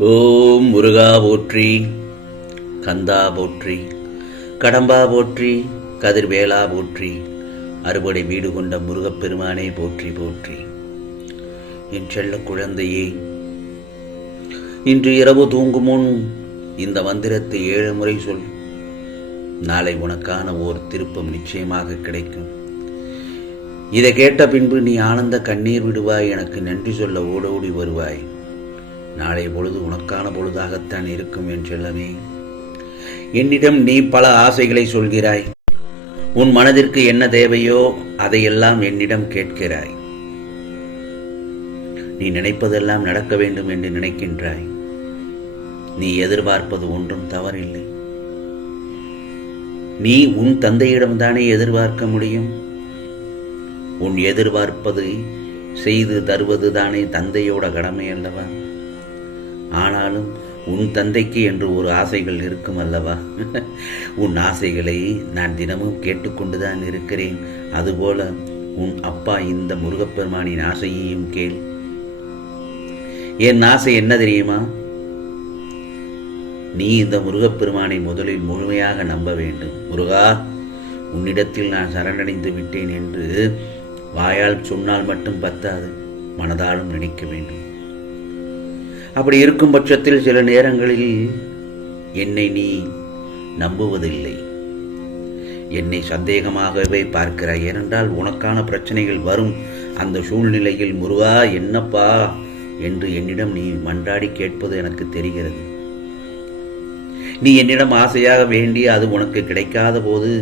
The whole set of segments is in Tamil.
ஓம் முருகா போற்றி, கந்தா போற்றி, கடம்பா போற்றி, கதிர்வேலா போற்றி, அறுபடை வீடு கொண்ட முருகப்பெருமானே போற்றி போற்றி. என் செல்ல குழந்தையே, இன்று இரவு தூங்கும் முன் இந்த மந்திரத்தை 7 முறை சொல். நாளை உனக்கான ஓர் திருப்பம் நிச்சயமாக கிடைக்கும். இதை கேட்ட பின்பு நீ ஆனந்த கண்ணீர் விடுவாய். எனக்கு நன்றி சொல்ல ஓடோடி வருவாய். நாளை பொழுது உனக்கான பொழுதாகத்தான் இருக்கும் என் செல்லமே. என்னிடம் நீ பல ஆசைகளை சொல்கிறாய். உன் மனதிற்கு என்ன தேவையோ அதையெல்லாம் என்னிடம் கேட்கிறாய். நீ நினைப்பதெல்லாம் நடக்க வேண்டும் என்று நினைக்கின்றாய். நீ எதிர்பார்ப்பது ஒன்றும் தவறில்லை. நீ உன் தந்தையிடம்தானே எதிர்பார்க்க முடியும். உன் எதிர்பார்ப்பதை செய்து தருவது தானே தந்தையோட கடமை அல்லவா? ஆனாலும் உன் தந்தைக்கு என்று ஒரு ஆசைகள் இருக்கும் அல்லவா? உன் ஆசைகளை நான் தினமும் கேட்டுக்கொண்டுதான் இருக்கிறேன். அதுபோல உன் அப்பா இந்த முருகப்பெருமானின் ஆசையையும் கேள். என் ஆசை என்ன தெரியுமா? நீ இந்த முருகப்பெருமானை முதலில் முழுமையாக நம்ப வேண்டும். முருகா, உன்னிடத்தில் நான் சரணடைந்து விட்டேன் என்று வாயால் சொன்னால் மட்டும் பத்தாது, மனதாலும் நினைக்க வேண்டும். அப்படி இருக்கும் பட்சத்தில் சில நேரங்களில் என்னை நீ நம்புவதில்லை. என்னை சந்தேகமாகவே பார்க்கிறாய். ஏனென்றால் உனக்கான பிரச்சனைகள் வரும் அந்த சூழ்நிலையில் முருகா என்னப்பா என்று என்னிடம் நீ மன்றாடி கேட்பது எனக்கு தெரிகிறது. நீ என்னிடம் ஆசையாக வேண்டி அது உனக்கு கிடைக்காத போது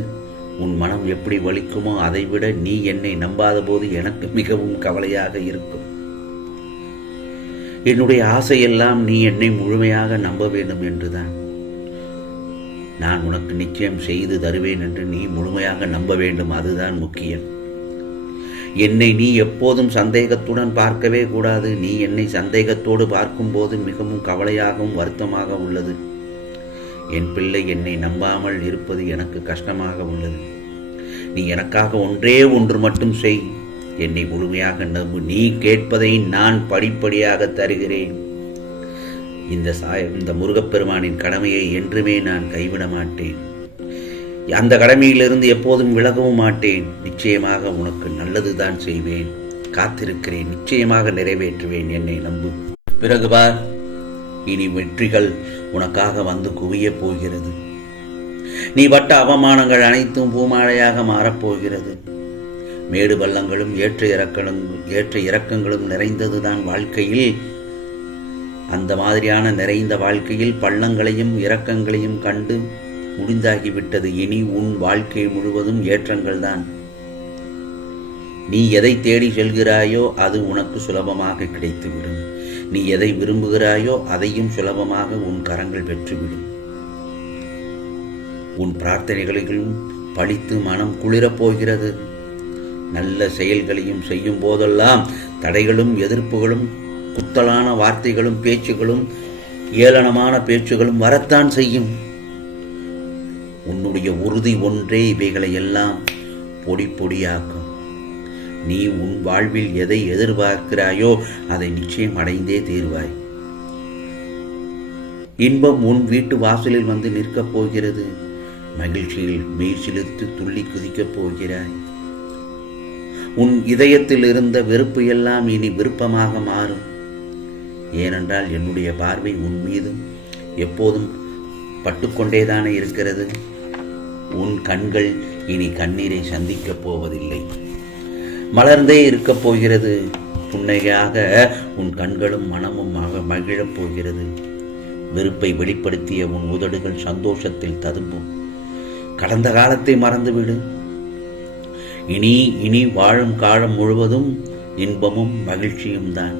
உன் மனம் எப்படி வலிக்குமோ அதைவிட நீ என்னை நம்பாத போது எனக்கு மிகவும் கவலையாக இருக்கும். என்னுடைய ஆசையெல்லாம் நீ என்னை முழுமையாக நம்ப வேண்டும் என்றுதான். நான் உனக்கு நிச்சயம் செய்து தருவேன் என்று நீ முழுமையாக நம்ப வேண்டும். அதுதான் முக்கியம். என்னை நீ எப்போதும் சந்தேகத்துடன் பார்க்கவே கூடாது. நீ என்னை சந்தேகத்தோடு பார்க்கும்போது மிகவும் கவலையாகவும் வருத்தமாக உள்ளது. என் பிள்ளை என்னை நம்பாமல் இருப்பது எனக்கு கஷ்டமாக உள்ளது. நீ எனக்காக ஒன்றே ஒன்று மட்டும் செய். என்னை முழுமையாக நம்பு. நீ கேட்பதை நான் படிப்படியாக தருகிறேன். இந்த முருகப்பெருமானின் கடமையை என்றுமே நான் கைவிட மாட்டேன். அந்த கடமையிலிருந்து எப்போதும் விலகவும் மாட்டேன். நிச்சயமாக உனக்கு நல்லதுதான் செய்வேன். காத்திருக்கிறேன். நிச்சயமாக நிறைவேற்றுவேன். என்னை நம்பு. பிறகு பார், இனி வெற்றிகள் உனக்காக வந்து குவியப் போகிறது. நீ பட்ட அவமானங்கள் அனைத்தும் பூமாலையாக மாறப்போகிறது. மேடு பள்ளங்களும் ஏற்ற இறக்கங்களும் நிறைந்ததுதான் வாழ்க்கையில். அந்த மாதிரியான நிறைந்த வாழ்க்கையில் பள்ளங்களையும் இரக்கங்களையும் கண்டு முடிந்தாகிவிட்டது. இனி உன் வாழ்க்கை முழுவதும் ஏற்றங்கள் தான். நீ எதை தேடி செல்கிறாயோ அது உனக்கு சுலபமாக கிடைத்துவிடும். நீ எதை விரும்புகிறாயோ அதையும் சுலபமாக உன் கரங்கள் பெற்றுவிடும். உன் பிரார்த்தனைகளிலும் பழித்து மனம் குளிரப் போகிறது. நல்ல செயல்களையும் செய்யும் போதெல்லாம் தடைகளும் எதிர்ப்புகளும் குத்தலான வார்த்தைகளும் பேச்சுகளும் ஏளனமான பேச்சுகளும் வரத்தான் செய்யும். உன்னுடைய உறுதி ஒன்றே இவைகளை எல்லாம் பொடி பொடியாக்கும். நீ உன் வாழ்வில் எதை எதிர்பார்க்கிறாயோ அதை நிச்சயம் அடைந்தே தீர்வாய். இன்பம் உன் வீட்டு வாசலில் வந்து நிற்கப் போகிறது. மகிழ்ச்சியில் மெய் சிலிர்த்து துள்ளி குதிக்கப் போகிறாய். உன் இதயத்தில் இருந்த வெறுப்பு எல்லாம் இனி விருப்பமாக மாறும். ஏனென்றால் என்னுடைய பார்வை உன் மீது எப்போதும் பட்டுக்கொண்டேதானே இருக்கிறது. உன் கண்கள் இனி கண்ணீரை சந்திக்கப் போவதில்லை. மலர்ந்தே இருக்கப் போகிறது. புன்னகையாக உன் கண்களும் மனமும் மகிழப் போகிறது. வெறுப்பை வெளிப்படுத்திய உன் உதடுகள் சந்தோஷத்தில் ததும்பும். கடந்த காலத்தை மறந்துவிடு. இனி வாழும் காலம் முழுவதும் இன்பமும் மகிழ்ச்சியும் தான்.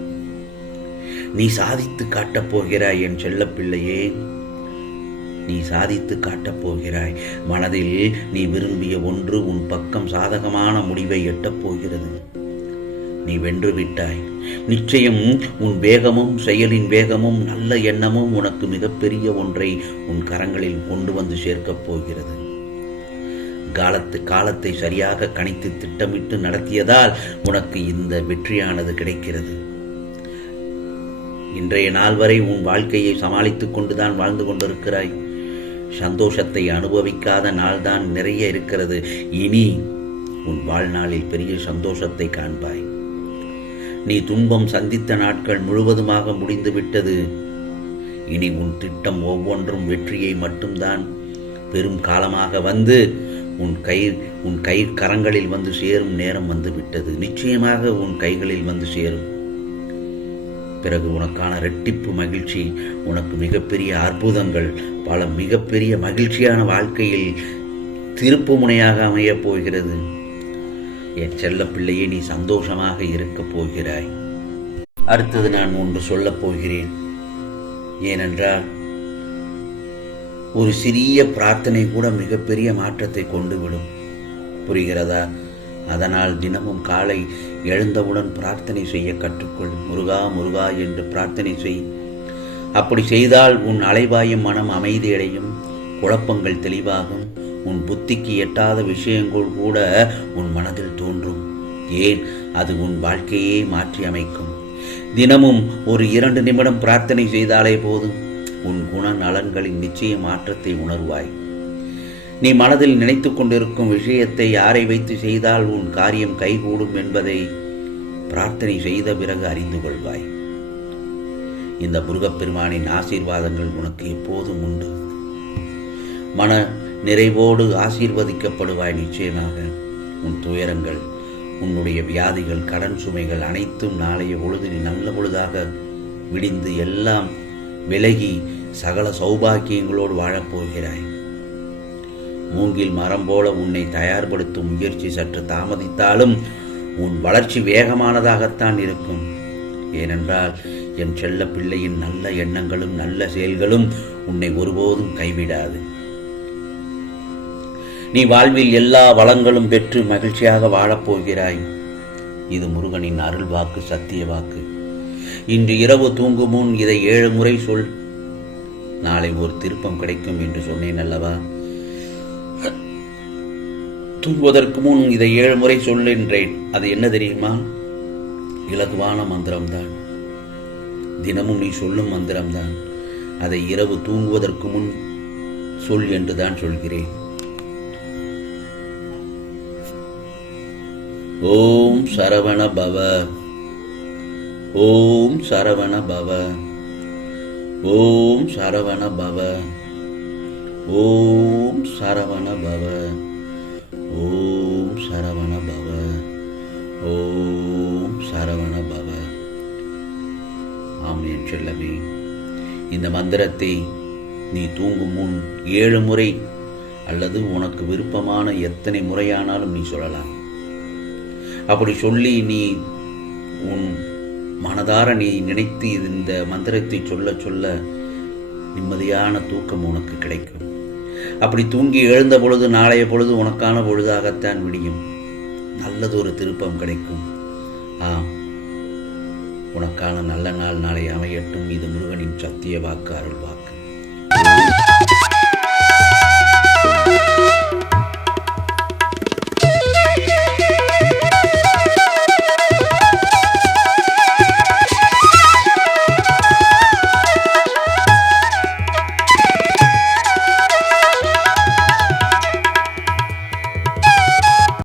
நீ சாதித்து காட்டப் போகிறாய் என் செல்லப்பிள்ளையே. நீ சாதித்து காட்டப் போகிறாய். மனதில் நீ விரும்பிய ஒன்று உன் பக்கம் சாதகமான முடிவை எட்டப் போகிறது. நீ வென்று விட்டாய். நிச்சயம் உன் வேகமும் செயலின் வேகமும் நல்ல எண்ணமும் உனக்கு மிகப்பெரிய ஒன்றை உன் கரங்களில் கொண்டு வந்து சேர்க்கப் போகிறது. காலத்தை சரியாக கணித்து திட்டமிட்டு நடத்தியதால் உனக்கு இந்த வெற்றியானது கிடைக்கிறது. இன்றைய நாள் வரை உன் வாழ்க்கையை சமாளித்துக் கொண்டுதான் வாழ்ந்து கொண்டிருக்கிறாய். சந்தோஷத்தை அனுபவிக்காத நாள்தான் நிறைய இருக்கிறது. இனி உன் வாழ்நாளில் பெரிய சந்தோஷத்தை காண்பாய். நீ துன்பம் சந்தித்த நாட்கள் முழுவதுமாக முடிந்துவிட்டது. இனி உன் திட்டம் ஒவ்வொன்றும் வெற்றியை மட்டும்தான் பெரும் காலமாக வந்து உன் கை கரங்களில் வந்து சேரும் நேரம் வந்து விட்டது. நிச்சயமாக உன் கைகளில் வந்து சேரும். பிறகு உனக்கான இரட்டிப்பு மகிழ்ச்சி, உனக்கு மிகப்பெரிய அற்புதங்கள், பல மிகப்பெரிய மகிழ்ச்சியான வாழ்க்கையில் திருப்பு முனையாக அமையப் போகிறது. என் செல்ல பிள்ளையே, நீ சந்தோஷமாக இருக்கப் போகிறாய். அடுத்தது நான் ஒன்று சொல்லப் போகிறேன். ஏனென்றால் ஒரு சிறிய பிரார்த்தனை கூட மிகப்பெரிய மாற்றத்தை கொண்டு விடும். புரிகிறதா? அதனால் தினமும் காலை எழுந்தவுடன் பிரார்த்தனை செய்ய கற்றுக்கொள். முருகா முருகா என்று பிரார்த்தனை செய். அப்படி செய்தால் உன் அலைபாயும் மனம் அமைதியடையும், குழப்பங்கள் தெளிவாகும், உன் புத்திக்கு எட்டாத விஷயங்கள் கூட உன் மனதில் தோன்றும். ஏன், அது உன் வாழ்க்கையே மாற்றி அமைக்கும். தினமும் ஒரு 2 நிமிடம் பிரார்த்தனை செய்தாலே போதும். உன் குண நலன்களின் நிச்சய மாற்றத்தை உணர்வாய். நீ மனதில் நினைத்து கொண்டிருக்கும் விஷயத்தை யாரை வைத்து செய்தால் உன் காரியம் கைகூடும் என்பதை பிரார்த்தனை செய்த பிறகு அறிந்து கொள்வாய். இந்த முருகப்பெருமானின் ஆசீர்வாதங்கள் உனக்கு எப்போதும் உண்டு. மன நிறைவோடு ஆசீர்வதிக்கப்படுவாய். நிச்சயமாக உன் துயரங்கள், உன்னுடைய வியாதிகள், கடன் சுமைகள் அனைத்தும் நாளைய பொழுதில் நல்ல பொழுதாக விடிந்து எல்லாம் விலகி சகல சௌபாக்கியங்களோடு வாழப்போகிறாய். மூங்கில் மரம் போல உன்னை தயார்படுத்தும் முயற்சி சற்று தாமதித்தாலும் உன் வளர்ச்சி வேகமானதாகத்தான் இருக்கும். ஏனென்றால் என் செல்ல பிள்ளையின் நல்ல எண்ணங்களும் நல்ல செயல்களும் உன்னை ஒருபோதும் கைவிடாது. நீ வாழ்வில் எல்லா வளங்களும் பெற்று மகிழ்ச்சியாக வாழப்போகிறாய். இது முருகனின் அருள் வாக்கு, சத்திய வாக்கு. இன்று இரவு தூங்கும் முன் இதை 7 முறை சொல். நாளை ஒரு திருப்பம் கிடைக்கும் என்று சொன்னேன் அல்லவா? தூங்குவதற்கு முன் இதை 7 முறை சொல்லுகின்றேன். அது என்ன தெரியுமா? இலகுவான மந்திரம்தான். தினமும் நீ சொல்லும் மந்திரம்தான். அதை இரவு தூங்குவதற்கு முன் சொல் என்றுதான் சொல்கிறேன். ஓம் சரவண பவ, ஓம் சரவண பவ, ஓம் சரவண பவ, ஓம் சரவண பவ, ஓம் சரவண பவ, ஓம் சரவண பவ. ஆம் என் செல்லமே, இந்த மந்திரத்தை நீ தூங்கும் முன் 7 முறை அல்லது உனக்கு விருப்பமான எத்தனை முறையானாலும் நீ சொல்லலாம். அப்படி சொல்லி நீ உன் மனதார நீ நினைத்து இந்த மந்திரத்தை சொல்ல சொல்ல நிம்மதியான தூக்கம் உனக்கு கிடைக்கும். அப்படி தூங்கி எழுந்த பொழுது நாளைய பொழுது உனக்கான பொழுதாகத்தான் விடியும். நல்லதொரு திருப்பம் கிடைக்கும். உனக்கான நல்ல நாள் நாளை அமையட்டும். இது முருகனின் சத்திய வாக்கு, அருள் வாக்கு.